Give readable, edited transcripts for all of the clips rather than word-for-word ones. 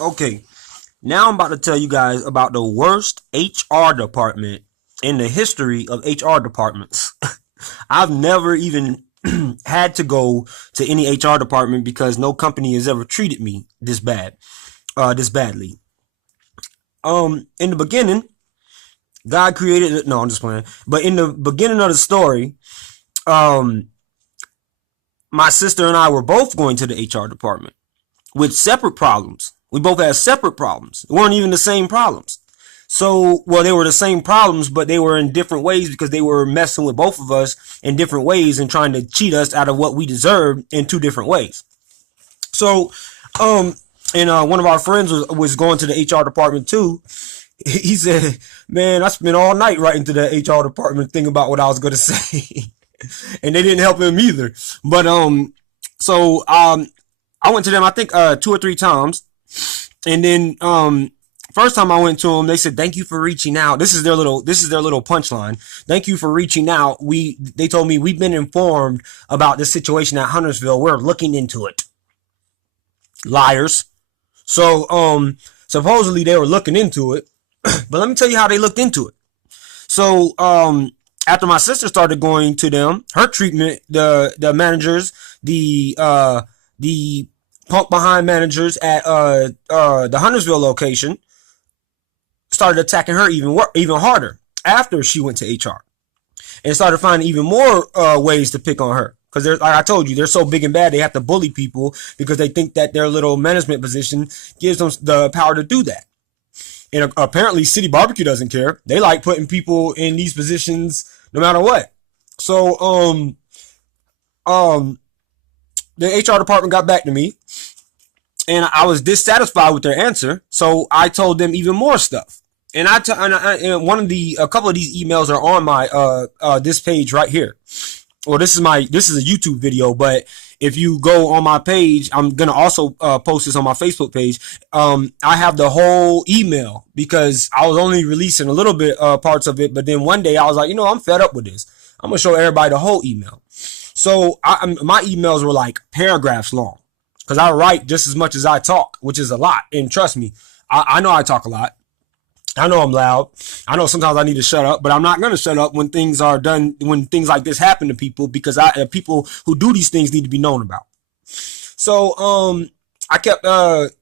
Okay, now I'm about to tell you guys about the worst HR department in the history of HR departments. I've never even had to go to any HR department because no company has ever treated me this badly. In the beginning, God created it. No, I'm just playing. But in the beginning of the story, um, my sister and I were both going to the HR department with separate problems. We both had separate problems. It weren't even the same problems. So, well, they were the same problems, but they were in different ways because they were messing with both of us in different ways and trying to cheat us out of what we deserved in two different ways. So, um, and one of our friends was going to the HR department too. He said, "Man, I spent all night writing to the HR department thinking about what I was going to say," and they didn't help him either. But I went to them I think two or three times, and then first time I went to them, they said, "Thank you for reaching out." This is their little punchline. "Thank you for reaching out. They told me we've been informed about this situation at Huntersville. We're looking into it." Liars. So supposedly they were looking into it, but let me tell you how they looked into it. So after my sister started going to them, her treatment, the managers, the pump behind managers at the Huntersville location started attacking her even harder after she went to HR and started finding even more ways to pick on her. Because like I told you, they're so big and bad, they have to bully people because they think that their little management position gives them the power to do that. And apparently, City Barbecue doesn't care. They like putting people in these positions no matter what. So, the HR department got back to me, and I was dissatisfied with their answer. So I told them even more stuff. And and a couple of these emails are on my this page right here. Well, this is a YouTube video, but if you go on my page, I'm gonna also post this on my Facebook page. I have the whole email because I was only releasing a little bit parts of it, but then one day I was like, I'm fed up with this. I'm gonna show everybody the whole email. So my emails were like paragraphs long because I write just as much as I talk, which is a lot. And trust me, I know I talk a lot. I know I'm loud. I know sometimes I need to shut up, but I'm not going to shut up when things are done, when things like this happen to people, because people who do these things need to be known about. So, I kept, after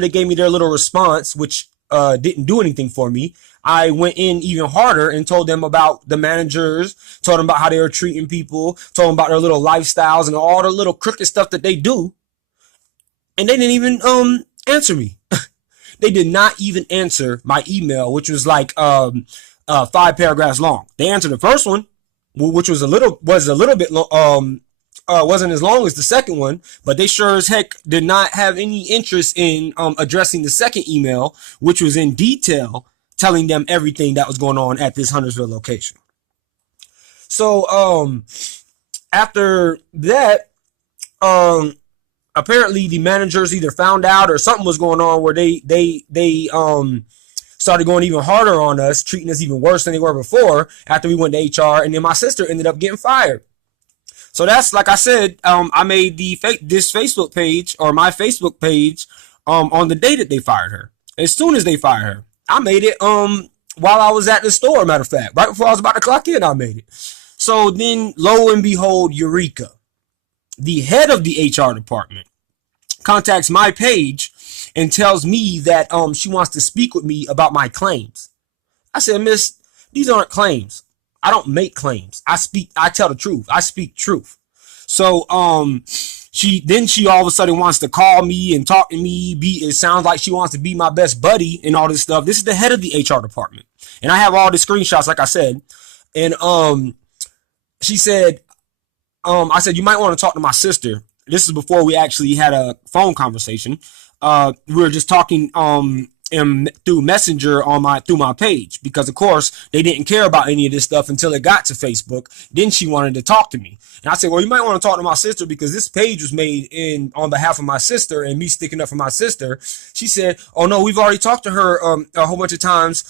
they gave me their little response, which, didn't do anything for me, I went in even harder and told them about the managers, told them about how they were treating people, told them about their little lifestyles and all the little crooked stuff that they do. And they didn't even, answer me. They did not even answer my email, which was like 5 paragraphs long. They answered the first one, which was a little bit wasn't as long as the second one, but they sure as heck did not have any interest in addressing the second email, which was in detail telling them everything that was going on at this Huntersville location. So after that, apparently the managers either found out or something was going on where they started going even harder on us, treating us even worse than they were before after we went to HR, and then my sister ended up getting fired. So that's, like I said, I made this Facebook page, or my Facebook page, on the day that they fired her. As soon as they fired her, I made it while I was at the store. Matter of fact, right before I was about to clock in, I made it. So then, lo and behold, Eureka, the head of the HR department, contacts my page and tells me that she wants to speak with me about my claims. I said, "Miss, these aren't claims. I don't make claims. I tell the truth. I speak truth." So she all of a sudden wants to call me and talk to me. It sounds like she wants to be my best buddy and all this stuff. This is the head of the HR department. And I have all the screenshots, like I said. And she said, I said, "You might want to talk to my sister." This is before we actually had a phone conversation. We were just talking through Messenger through my page, because of course they didn't care about any of this stuff until it got to Facebook. Then she wanted to talk to me, and I said, "Well, you might want to talk to my sister because this page was made on behalf of my sister and me sticking up for my sister." She said, "Oh no, we've already talked to her a whole bunch of times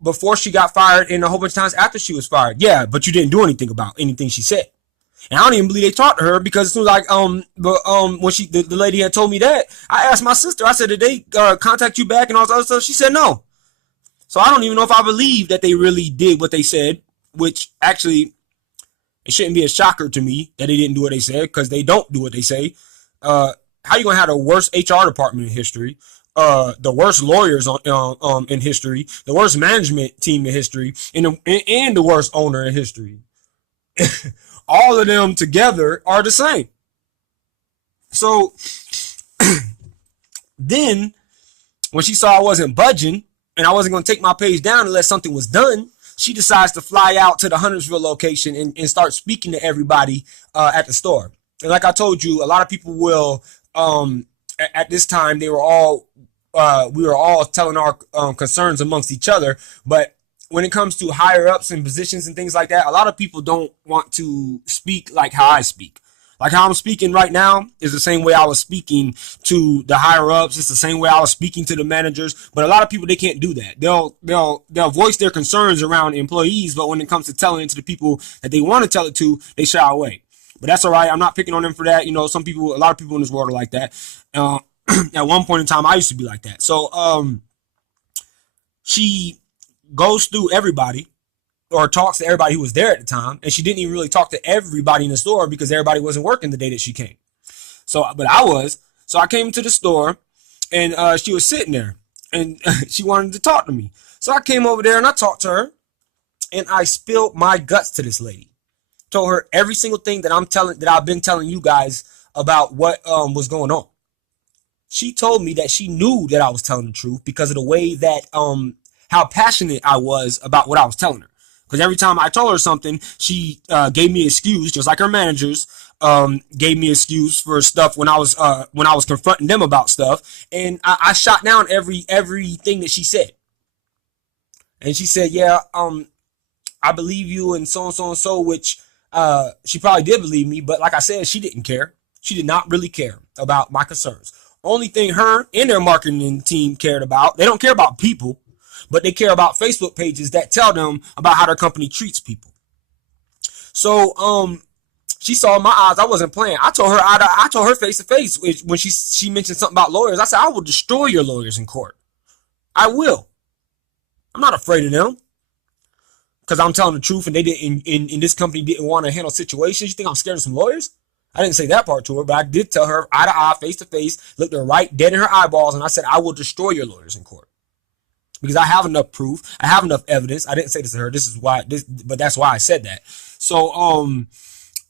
before she got fired and a whole bunch of times after she was fired." "Yeah, but you didn't do anything about anything she said." And I don't even believe they talked to her because as soon as when the lady had told me that, I asked my sister. I said, "Did they contact you back and all this other stuff?" She said no. So I don't even know if I believe that they really did what they said, which actually it shouldn't be a shocker to me that they didn't do what they said because they don't do what they say. How you gonna have the worst HR department in history, the worst lawyers in history, the worst management team in history, and the worst owner in history? All of them together are the same. So then, when she saw I wasn't budging and I wasn't going to take my page down unless something was done, she decides to fly out to the Huntersville location and start speaking to everybody at the store. And like I told you, a lot of people will, at this time, we were all telling our concerns amongst each other. But when it comes to higher ups and positions and things like that, a lot of people don't want to speak like how I speak. Like how I'm speaking right now is the same way I was speaking to the higher ups. It's the same way I was speaking to the managers. But a lot of people, they can't do that. They'll voice their concerns around employees, but when it comes to telling it to the people that they want to tell it to, they shy away. But that's all right. I'm not picking on them for that. You know, a lot of people in this world are like that. At one point in time, I used to be like that. So she goes through everybody, or talks to everybody who was there at the time, and she didn't even really talk to everybody in the store because everybody wasn't working the day that she came. So, but I was. So I came to the store, and she was sitting there, and she wanted to talk to me. So I came over there and I talked to her, and I spilled my guts to this lady. Told her every single thing that I've been telling you guys about what was going on. She told me that she knew that I was telling the truth because of the way that how passionate I was about what I was telling her. Because every time I told her something, she gave me an excuse, just like her managers gave me an excuse for stuff when I was confronting them about stuff, and I shot down everything that she said. And she said, "Yeah, I believe you," and so and so and so, which she probably did believe me, but like I said, she didn't care. She did not really care about my concerns. Only thing her and their marketing team cared about, they don't care about people, but they care about Facebook pages that tell them about how their company treats people. So she saw in my eyes I wasn't playing. I told her face to face when she mentioned something about lawyers. I said, "I will destroy your lawyers in court. I will. I'm not afraid of them because I'm telling the truth, and they didn't. In this company didn't want to handle situations. You think I'm scared of some lawyers?" I didn't say that part to her, but I did tell her eye to eye, face to face, looked her right dead in her eyeballs, and I said, "I will destroy your lawyers in court." Because I have enough proof. I have enough evidence. I didn't say this to her. But that's why I said that. So,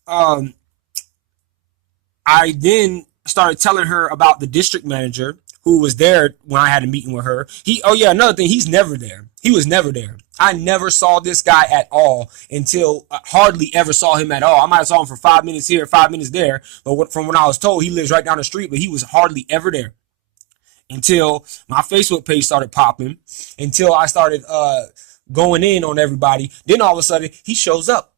I then started telling her about the district manager who was there when I had a meeting with her. Another thing, he's never there. He was never there. I never saw this guy at all until hardly ever saw him at all. I might have saw him for 5 minutes here, 5 minutes there. But from what I was told, he lives right down the street, but he was hardly ever there. Until my Facebook page started popping, until I started going in on everybody. Then all of a sudden, he shows up.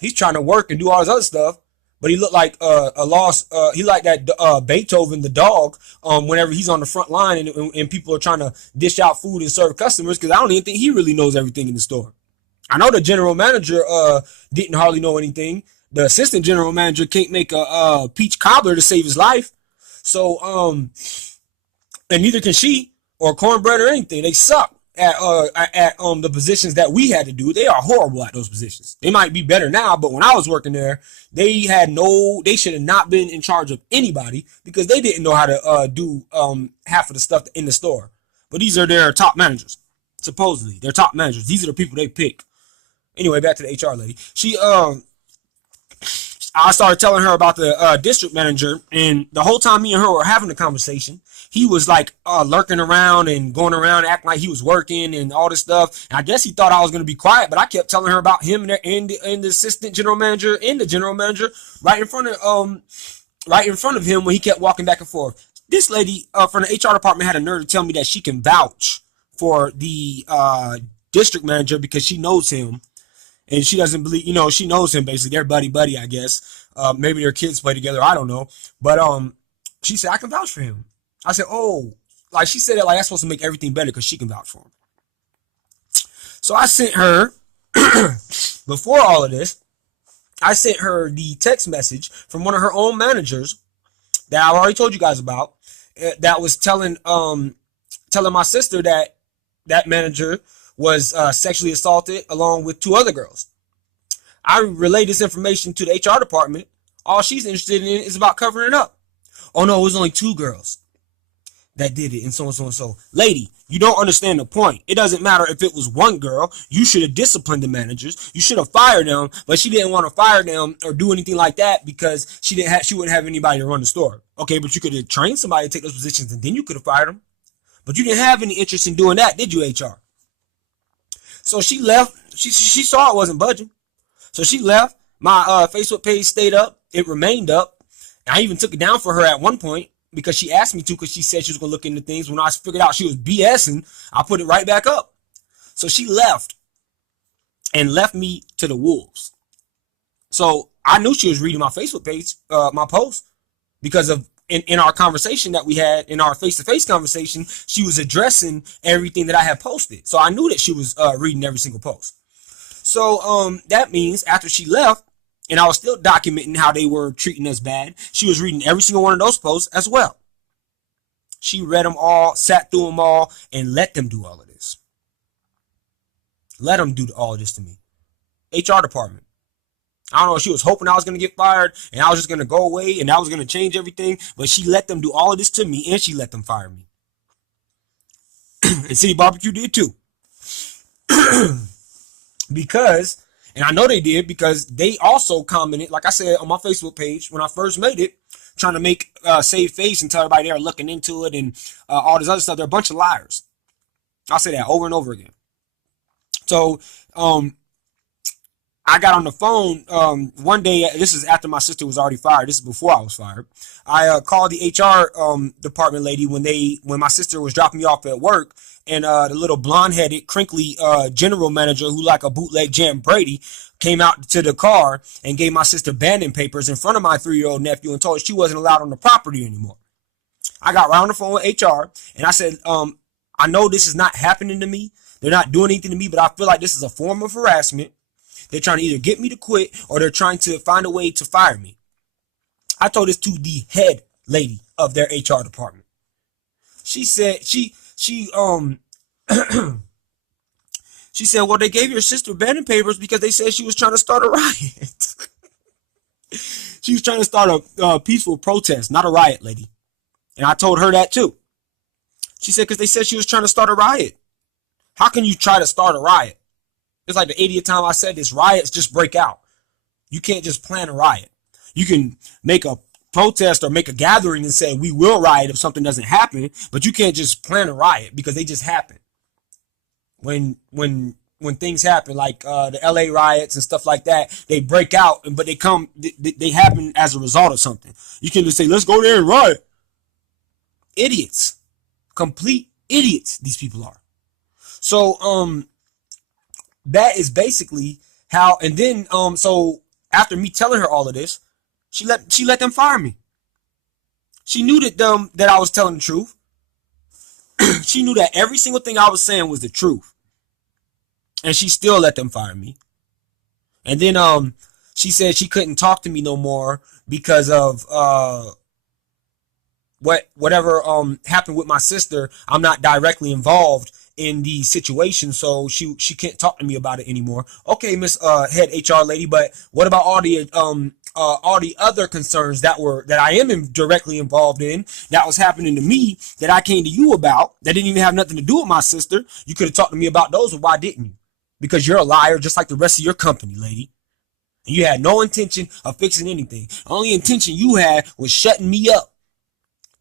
He's trying to work and do all this other stuff, but he looked like a lost. He like that Beethoven, the dog. Whenever he's on the front line and people are trying to dish out food and serve customers, because I don't even think he really knows everything in the store. I know the general manager didn't hardly know anything. The assistant general manager can't make a peach cobbler to save his life. So and neither can she or cornbread or anything. They suck at the positions that we had to do. They are horrible at those positions. They might be better now, but when I was working there, they should have not been in charge of anybody because they didn't know how to do half of the stuff in the store. But these are their top managers. Supposedly, they're top managers. These are the people they pick. Anyway, back to the HR lady. I started telling her about the district manager, and the whole time me and her were having a conversation, he was like lurking around and going around acting like he was working and all this stuff. And I guess he thought I was going to be quiet, but I kept telling her about him and the assistant general manager and the general manager right in front of him when he kept walking back and forth. This lady from the HR department had a nerve to tell me that she can vouch for the district manager because she knows him. And she doesn't believe, she knows him basically. They're buddy, I guess. Maybe their kids play together. I don't know. But she said, "I can vouch for him." I said, "Oh," like she said it like that's supposed to make everything better because she can vouch for him. So I sent her, before all of this, I sent her the text message from one of her own managers that I've already told you guys about, that was telling my sister that that manager was sexually assaulted along with two other girls. I relayed this information to the HR department. All she's interested in is about covering it up. Oh no, it was only two girls that did it, and so and so and so. Lady, you don't understand the point. It doesn't matter if it was one girl. You should have disciplined the managers. You should have fired them, but she didn't want to fire them or do anything like that because she wouldn't have anybody to run the store. Okay, but you could have trained somebody to take those positions, and then you could have fired them. But you didn't have any interest in doing that, did you, HR? So she left. She saw it wasn't budging. So she left. My Facebook page stayed up. It remained up. I even took it down for her at one point because she asked me to, because she said she was going to look into things. When I figured out she was BSing, I put it right back up. So she left and left me to the wolves. So I knew she was reading my Facebook page, my post, because of in our conversation that we had, in our face-to-face conversation, she was addressing everything that I had posted. So I knew that she was reading every single post. So that means after she left, and I was still documenting how they were treating us bad, she was reading every single one of those posts as well. She read them all, sat through them all, and let them do all of this. Let them do all of this to me. HR department. I don't know if she was hoping I was going to get fired and I was just going to go away and I was going to change everything, but she let them do all of this to me, and she let them fire me. And City Barbecue did too. Because, and I know they did, because they also commented, like I said, on my Facebook page when I first made it, trying to make save face and tell everybody they're looking into it and all this other stuff. They're a bunch of liars. I'll say that over and over again. So I got on the phone one day. This is after my sister was already fired. This is before I was fired. I called the HR department lady when my sister was dropping me off at work, and the little blonde-headed, crinkly general manager who like a bootleg Jam Brady came out to the car and gave my sister banding papers in front of my 3-year-old nephew and told her she wasn't allowed on the property anymore. I got right on the phone with HR and I said, I know this is not happening to me. They're not doing anything to me, but I feel like this is a form of harassment. They're trying to either get me to quit or they're trying to find a way to fire me. I told this to the head lady of their HR department. She said, she said, well, they gave your sister banding papers because they said she was trying to start a riot. She was trying to start a peaceful protest, not a riot, lady. And I told her that too. She said, because they said she was trying to start a riot. How can you try to start a riot? It's like the 80th time I said this. Riots just break out. You can't just plan a riot. You can make a protest or make a gathering and say we will riot if something doesn't happen, but you can't just plan a riot because they just happen. When things happen, like the LA riots and stuff like that, they break out, but they happen as a result of something. You can just say, let's go there and riot. Idiots. Complete idiots these people are. So that is basically how, and then so after me telling her all of this, she let them fire me. She knew that I was telling the truth. She knew that every single thing I was saying was the truth. And she still let them fire me. And then she said she couldn't talk to me no more because of whatever happened with my sister. I'm not directly involved in the situation, so she can't talk to me about it anymore. Okay, Miss Head HR lady, but what about all the other concerns that I am directly involved in, that was happening to me, that I came to you about, that didn't even have nothing to do with my sister? You could have talked to me about those, but why didn't you? Because you're a liar, just like the rest of your company, lady. And you had no intention of fixing anything. The only intention you had was shutting me up.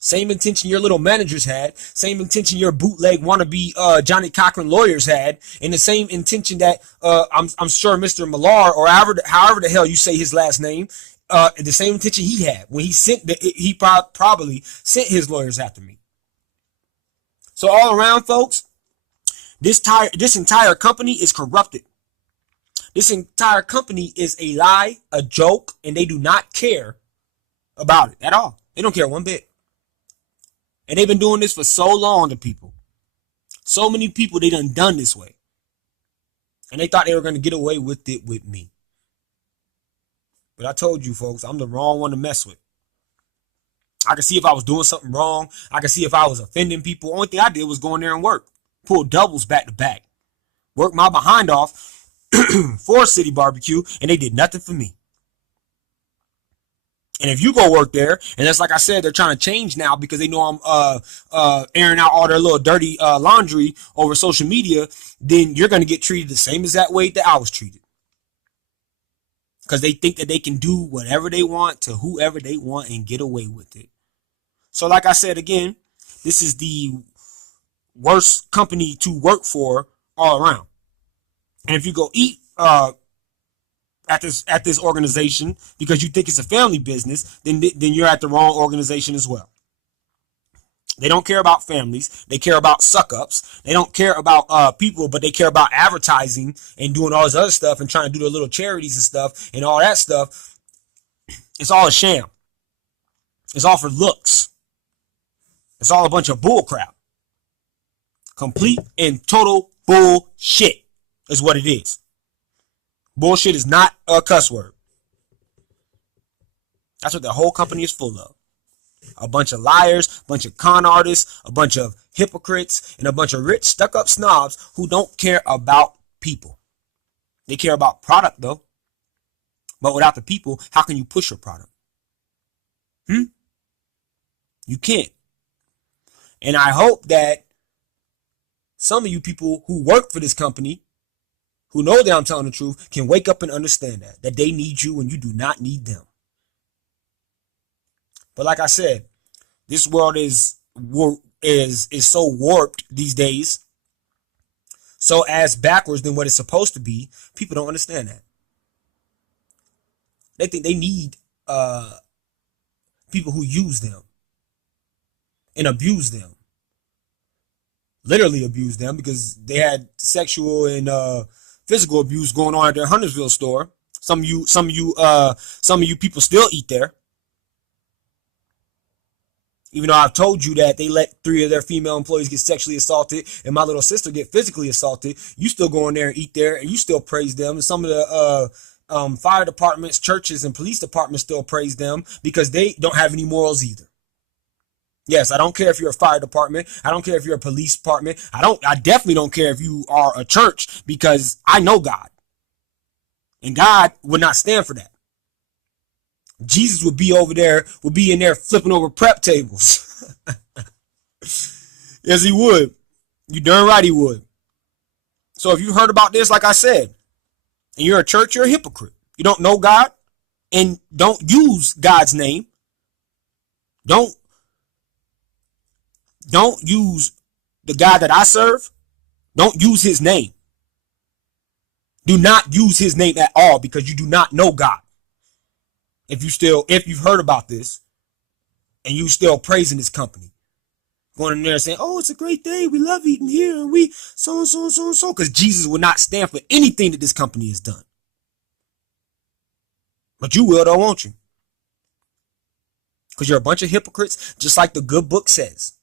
Same intention your little managers had, same intention your bootleg wannabe Johnny Cochran lawyers had, and the same intention that I'm sure Mr. Millar, or however the hell you say his last name, the same intention he had when he probably sent his lawyers after me. So all around, folks, this entire company is corrupted. This entire company is a lie, a joke, and they do not care about it at all. They don't care one bit. And they've been doing this for so long to people. So many people they done this way. And they thought they were going to get away with it with me. But I told you folks, I'm the wrong one to mess with. I could see if I was doing something wrong. I could see if I was offending people. Only thing I did was go in there and work. Pull doubles back to back. Work my behind off for City Barbecue, and they did nothing for me. And if you go work there, and that's like I said, they're trying to change now because they know I'm airing out all their little dirty laundry over social media, then you're going to get treated the same exact way that I was treated. Because they think that they can do whatever they want to whoever they want and get away with it. So like I said again, this is the worst company to work for all around. And if you go eat at this organization because you think it's a family business, then you're at the wrong organization as well. They don't care about families. They care about suck-ups. They don't care about people, but they care about advertising and doing all this other stuff and trying to do their little charities and stuff and all that stuff. It's all a sham. It's all for looks. It's all a bunch of bull crap. Complete and total bullshit is what it is. Bullshit is not a cuss word. That's what the whole company is full of. A bunch of liars, a bunch of con artists, a bunch of hypocrites, and a bunch of rich, stuck-up snobs who don't care about people. They care about product, though. But without the people, how can you push your product? You can't. And I hope that some of you people who work for this company, who know that I'm telling the truth, can wake up and understand that they need you and you do not need them. But like I said, this world is so warped these days, so as backwards than what it's supposed to be. People don't understand that. They think they need people who use them and abuse them. Literally abuse them, because they had sexual and physical abuse going on at their Huntersville store. Some of you people still eat there. Even though I've told you that they let 3 of their female employees get sexually assaulted and my little sister get physically assaulted, you still go in there and eat there, and you still praise them. And some of the fire departments, churches, and police departments still praise them because they don't have any morals either. Yes, I don't care if you're a fire department. I don't care if you're a police department. I definitely don't care if you are a church, because I know God. And God would not stand for that. Jesus would be in there flipping over prep tables. Yes, he would. You darn right he would. So if you heard about this, like I said, and you're a church, you're a hypocrite. You don't know God and don't use God's name. Don't use the God that I serve. Don't use his name. Do not use his name at all, because you do not know God. If you've heard about this and you still praising this company, going in there saying, oh, it's a great day, we love eating here, and we so, because Jesus will not stand for anything that this company has done. But you will, though, won't you? Because you're a bunch of hypocrites, just like the good book says.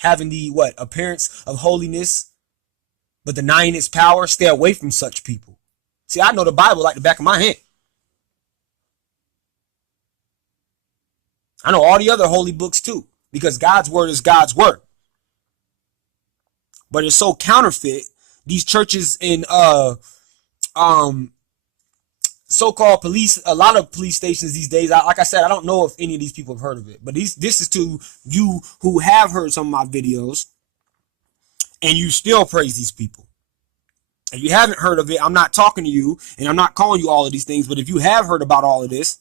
Having the, appearance of holiness, but denying its power. Stay away from such people. See, I know the Bible like the back of my hand. I know all the other holy books too, because God's word is God's word. But it's so counterfeit. These churches in so-called police, a lot of police stations these days. Like I said, I don't know if any of these people have heard of it, but this is to you who have heard some of my videos, and you still praise these people. If you haven't heard of it, I'm not talking to you, and I'm not calling you all of these things. But if you have heard about all of this,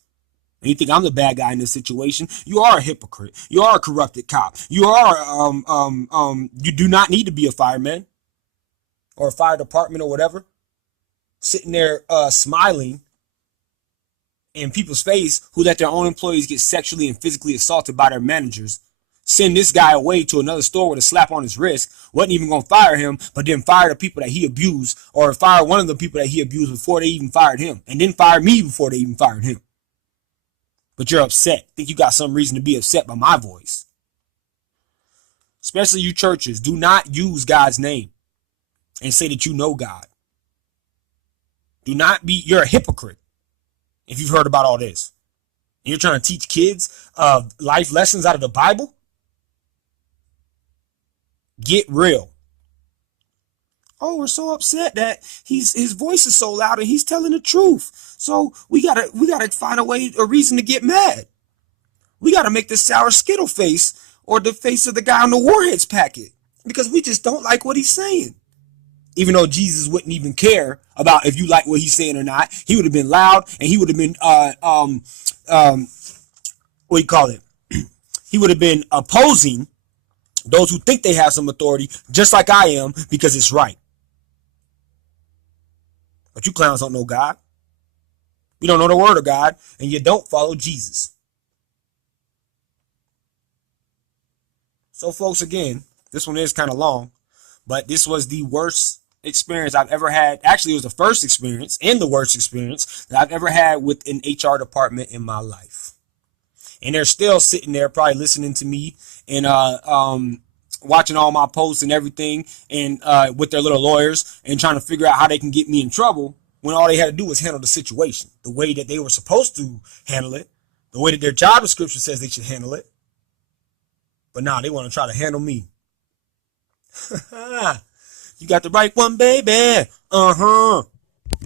and you think I'm the bad guy in this situation, you are a hypocrite. You are a corrupted cop. You are you do not need to be a fireman or a fire department or whatever, sitting there smiling in people's face who let their own employees get sexually and physically assaulted by their managers. Send this guy away to another store with a slap on his wrist. Wasn't even going to fire him, but then fire the people that he abused, or fire one of the people that he abused before they even fired him, and then fire me before they even fired him. But you're upset. Think you got some reason to be upset by my voice. Especially you churches. Do not use God's name and say that you know God. Do not be, you're a hypocrite. if you've heard about all this. You're trying to teach kids life lessons out of the Bible? Get real. Oh, we're so upset that his voice is so loud and he's telling the truth. So we gotta find a reason to get mad. We gotta make the sour Skittle face or the face of the guy on the Warheads packet because we just don't like what he's saying. Even though Jesus wouldn't even care about if you like what he's saying or not, he would have been loud and he would have been what do you call it? He would have been opposing those who think they have some authority, just like I am, because it's right. But you clowns don't know God. You don't know the word of God, and you don't follow Jesus. So, folks, again, this one is kind of long, but this was the worst experience I've ever had. Actually, it was the first experience and the worst experience that I've ever had with an HR department in my life. And they're still sitting there probably listening to me and watching all my posts and everything and with their little lawyers and trying to figure out how they can get me in trouble when all they had to do was handle the situation the way that they were supposed to handle it, the way that their job description says they should handle it. But nah, they want to try to handle me. You got the right one, baby. Uh-huh.